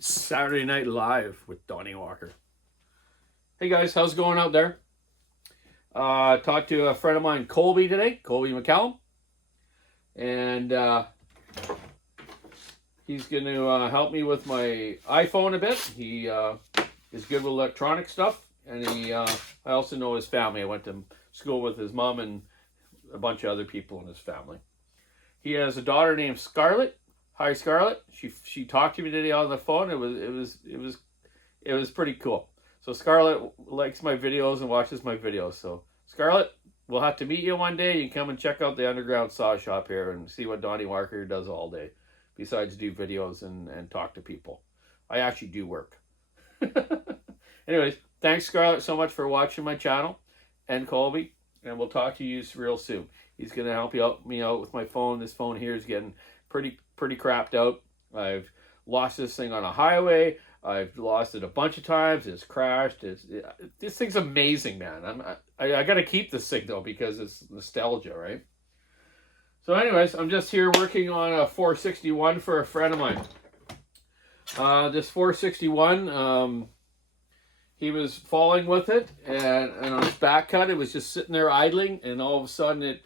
It's Saturday Night Live with Donny Walker. Hey guys, how's it going out there? Talked to a friend of mine, Colby, today, Colby McCallum, and he's going to help me with my iPhone a bit. He is good with electronic stuff, and I also know his family. I went to school with his mom and a bunch of other people in his family. He has a daughter named Scarlett. Hi, Scarlett. She talked to me today on the phone. It was pretty cool. So Scarlett likes my videos and watches my videos. So Scarlett, we'll have to meet you one day. You can come and check out the underground saw shop here and see what Donny Walker does all day, besides do videos and talk to people. I actually do work. Anyways, thanks Scarlett so much for watching my channel, and Colby, and we'll talk to you real soon. He's gonna help me out with my phone. This phone here is getting pretty crapped out. I've lost this thing on a highway. I've lost it a bunch of times. It's crashed. This thing's amazing, man. I got to keep this thing though because it's nostalgia, right? So, anyways, I'm just here working on a 461 for a friend of mine. This 461, he was falling with it, and on his back cut, it was just sitting there idling, and all of a sudden,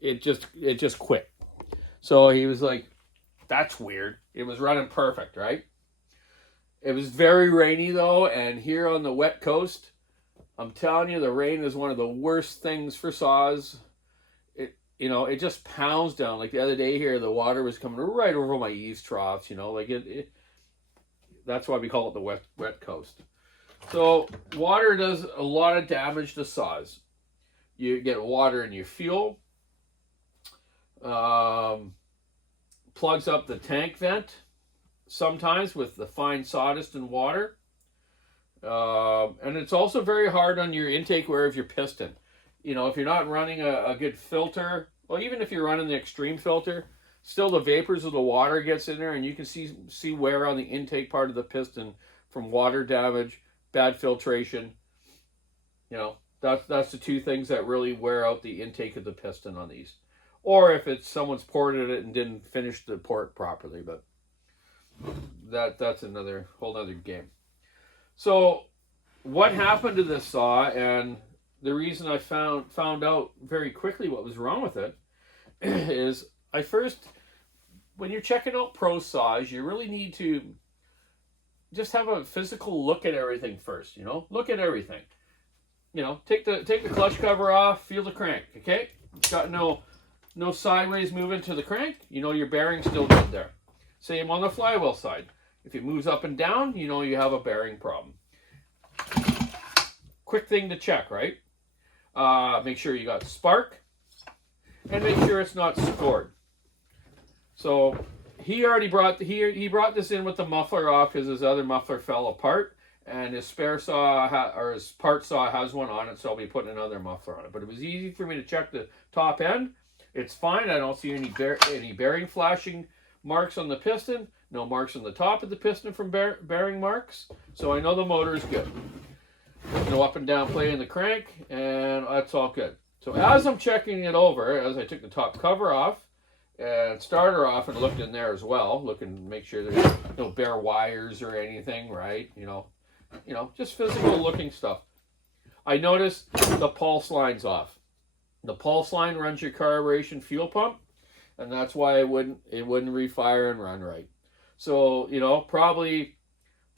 it just quit. So he was like, "That's weird." It was running perfect, right? It was very rainy though, and here on the wet coast, I'm telling you, the rain is one of the worst things for saws. It just pounds down. Like the other day here, the water was coming right over my eaves troughs. That's why we call it the wet coast. So water does a lot of damage to saws. You get water in your fuel. Plugs up the tank vent sometimes with the fine sawdust and water. And it's also very hard on your intake wear of your piston. If you're not running a good filter, well, even if you're running the extreme filter, still the vapors of the water gets in there, and you can see wear on the intake part of the piston from water damage, bad filtration. That's the two things that really wear out the intake of the piston on these. Or if it's someone's ported it and didn't finish the port properly, but that's another whole other game. So what happened to this saw, and the reason I found out very quickly what was wrong with it is when you're checking out pro saws, you really need to just have a physical look at everything first. Look at everything. Take the clutch cover off, feel the crank. Okay, it's got no sideways movement to the crank. Your bearing's still good there. Same on the flywheel side. If it moves up and down, you have a bearing problem. Quick thing to check, right? Make sure you got spark, and make sure it's not scored. So he already brought this in with the muffler off because his other muffler fell apart, and his spare saw or his part saw has one on it, so I'll be putting another muffler on it. But it was easy for me to check the top end. It's fine. I don't see any bearing flashing marks on the piston. No marks on the top of the piston from bearing marks. So I know the motor is good. No up and down play in the crank, and that's all good. So as I'm checking it over, as I took the top cover off and starter off and looked in there as well, looking to make sure there's no bare wires or anything, right? Just physical looking stuff. I noticed the pulse line's off. The pulse line runs your carburation fuel pump, and that's why it wouldn't refire and run right. So probably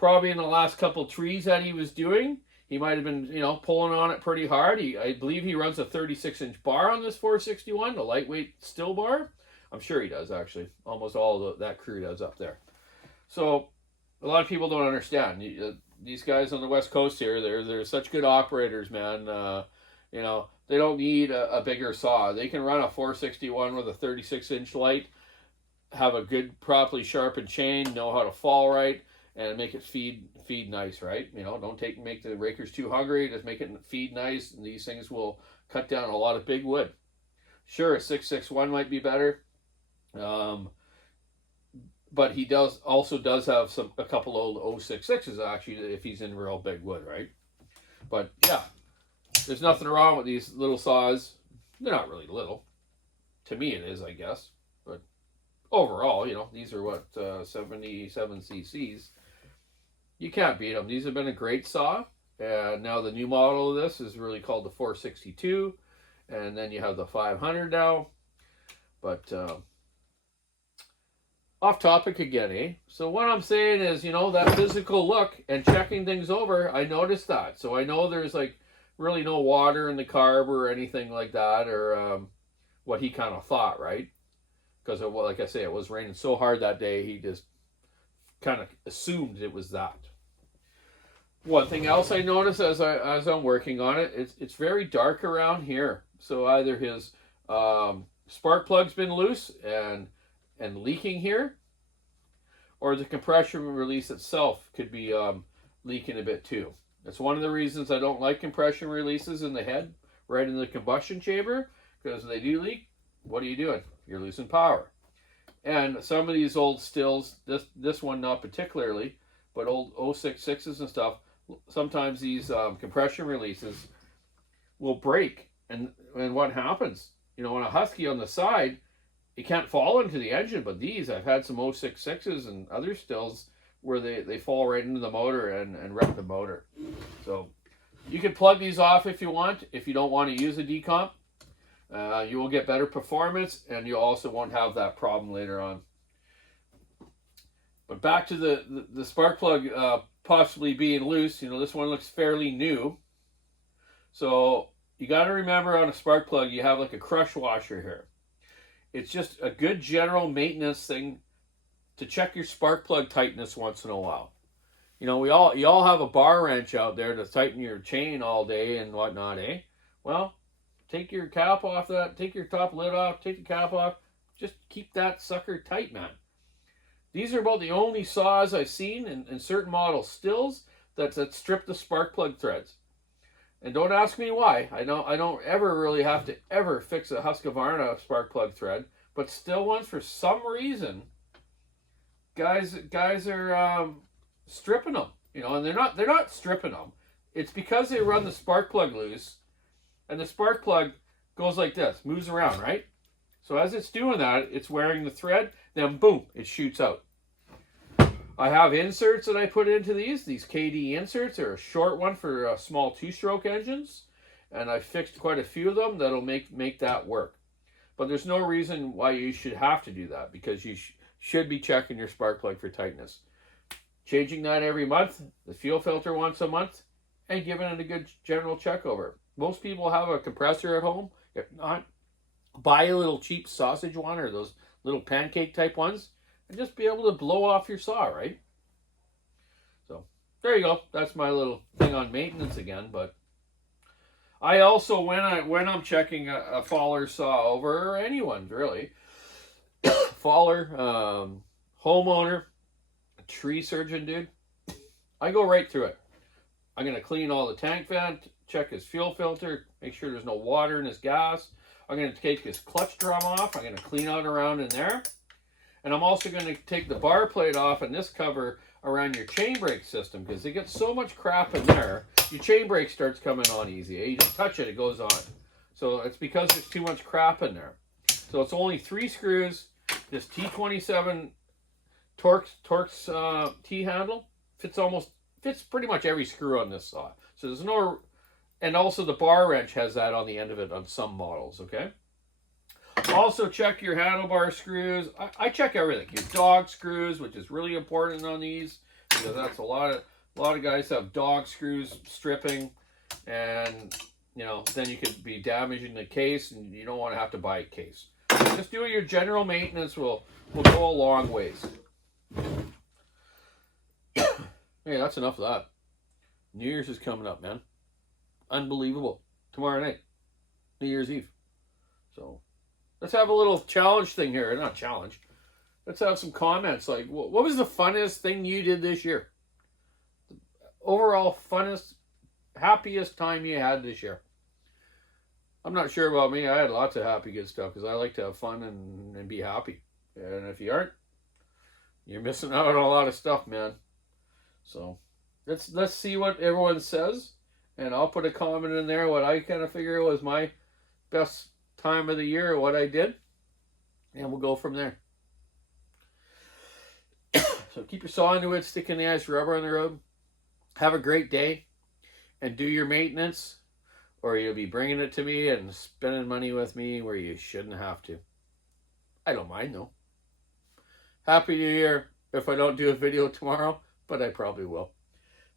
in the last couple trees that he was doing, he might have been pulling on it pretty hard. I believe he runs a 36-inch bar on this 461, the lightweight still bar. I'm sure he does, actually. Almost all of that crew does up there. So a lot of people don't understand. These guys on the West Coast here, they're such good operators, man. They don't need a bigger saw. They can run a 461 with a 36-inch light, have a good, properly sharpened chain, know how to fall right, and make it feed nice, right? Don't make the rakers too hungry. Just make it feed nice, and these things will cut down a lot of big wood. Sure, a 661 might be better, but he also does have a couple old 066s actually if he's in real big wood, right? But yeah, there's nothing wrong with these little saws. They're not really little. To me, it is, I guess. But overall, these are what 77 cc's. You can't beat them. These have been a great saw. And now the new model of this is really called the 462. And then you have the 500 now. But off topic again, eh? So what I'm saying is, you know, that physical look and checking things over, I noticed that. So I know there's like really no water in the carb or anything like that, or what he kind of thought, right? Because, like I say, it was raining so hard that day, he just kind of assumed it was that. One thing else I noticed as I'm working on it, it's very dark around here. So either his spark plug's been loose and leaking here, or the compression release itself could be leaking a bit too. That's one of the reasons I don't like compression releases in the head, right in the combustion chamber, because they do leak. What are you doing? You're losing power. And some of these old stills, this one not particularly, but old 066s and stuff, sometimes these compression releases will break. And what happens? You know, on a Husky on the side, it can't fall into the engine, but these, I've had some 066s and other stills where they fall right into the motor and wreck the motor. So you can plug these off if you want, if you don't want to use a decomp. You will get better performance, and you also won't have that problem later on. But back to the spark plug possibly being loose. You know, this one looks fairly new. So you got to remember, on a spark plug, you have like a crush washer here. It's just a good general maintenance thing to check your spark plug tightness once in a while. You know, you all have a bar wrench out there to tighten your chain all day and whatnot, eh? Well, take your cap off that, take your top lid off, take the cap off. Just keep that sucker tight, man. These are about the only saws I've seen in certain model stills that strip the spark plug threads. And don't ask me why. I don't ever really have to ever fix a Husqvarna spark plug thread, but still ones, for some reason, guys are stripping them. You know, and they're not stripping them. It's because they run the spark plug loose, and the spark plug goes like this, moves around, right? So as it's doing that, it's wearing the thread, then boom, it shoots out. I have inserts that I put into these KD inserts. Are a short one for small two-stroke engines, and I fixed quite a few of them that'll make that work. But there's no reason why you should have to do that, because you should be checking your spark plug for tightness. Changing that every month, the fuel filter once a month, and giving it a good general check over. Most people have a compressor at home. If not, buy a little cheap sausage one, or those little pancake type ones, and just be able to blow off your saw, right? So there you go. That's my little thing on maintenance again. But I also, when I'm checking a faller saw over, or anyone's really, faller, homeowner, a tree surgeon dude, I go right through it. I'm going to clean all the tank vent, check his fuel filter, make sure there's no water in his gas. I'm going to take his clutch drum off. I'm going to clean out around in there. And I'm also going to take the bar plate off and this cover around your chain brake system, because they get so much crap in there, your chain brake starts coming on easy. You just touch it, it goes on. So it's because there's too much crap in there. So it's only 3 screws. This T27 Torx T-handle fits pretty much every screw on this saw. So there's no, and also the bar wrench has that on the end of it on some models, okay? Also check your handlebar screws. I check everything. Your dog screws, which is really important on these, because that's a lot of guys have dog screws stripping, and you know, then you could be damaging the case, and you don't want to have to buy a case. So just doing your general maintenance will go a long ways. Hey, that's enough of that. New Year's is coming up, man. Unbelievable. Tomorrow night, New Year's Eve. So let's have a little challenge thing here. Not challenge. Let's have some comments. Like, what was the funnest thing you did this year? The overall funnest, happiest time you had this year? I'm not sure about me. I had lots of happy, good stuff, because I like to have fun and be happy. And if you aren't, you're missing out on a lot of stuff, man. So let's see what everyone says, and I'll put a comment in there what I kind of figure was my best time of the year, what I did, and we'll go from there. So keep your saw into it, stick in the ice, rubber on the road. Have a great day and do your maintenance, or you'll be bringing it to me and spending money with me where you shouldn't have to. I don't mind though. Happy New Year if I don't do a video tomorrow, but I probably will.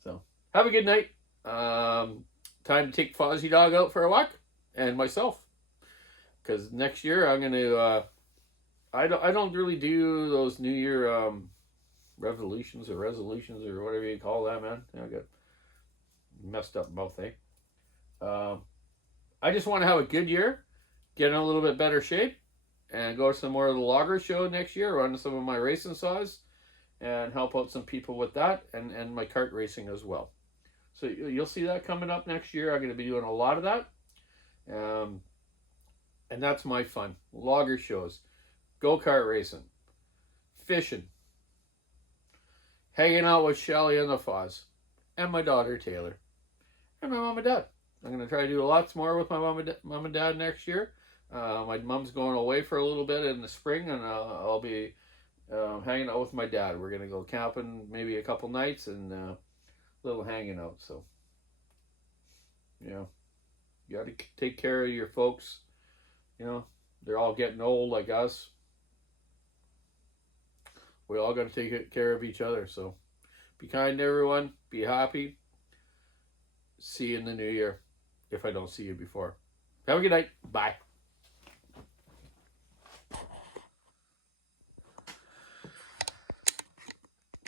So have a good night. Time to take Fozzie Dog out for a walk and myself, because next year I'm gonna. I don't really do those New Year revolutions or resolutions or whatever you call that, man. I got messed up mouth, eh? I just want to have a good year, get in a little bit better shape, and go to some more of the logger show next year, run some of my racing saws, and help out some people with that, and my kart racing as well. So you'll see that coming up next year. I'm going to be doing a lot of that. And that's my fun. Logger shows, go-kart racing, fishing, hanging out with Shelly and the Foz, and my daughter Taylor, and my mom and dad. I'm going to try to do lots more with my mom and dad next year. My mom's going away for a little bit in the spring, and I'll be hanging out with my dad. We're going to go camping maybe a couple nights and a little hanging out. So, you got to take care of your folks. They're all getting old like us. We all got to take care of each other. So, be kind to everyone. Be happy. See you in the new year if I don't see you before. Have a good night. Bye.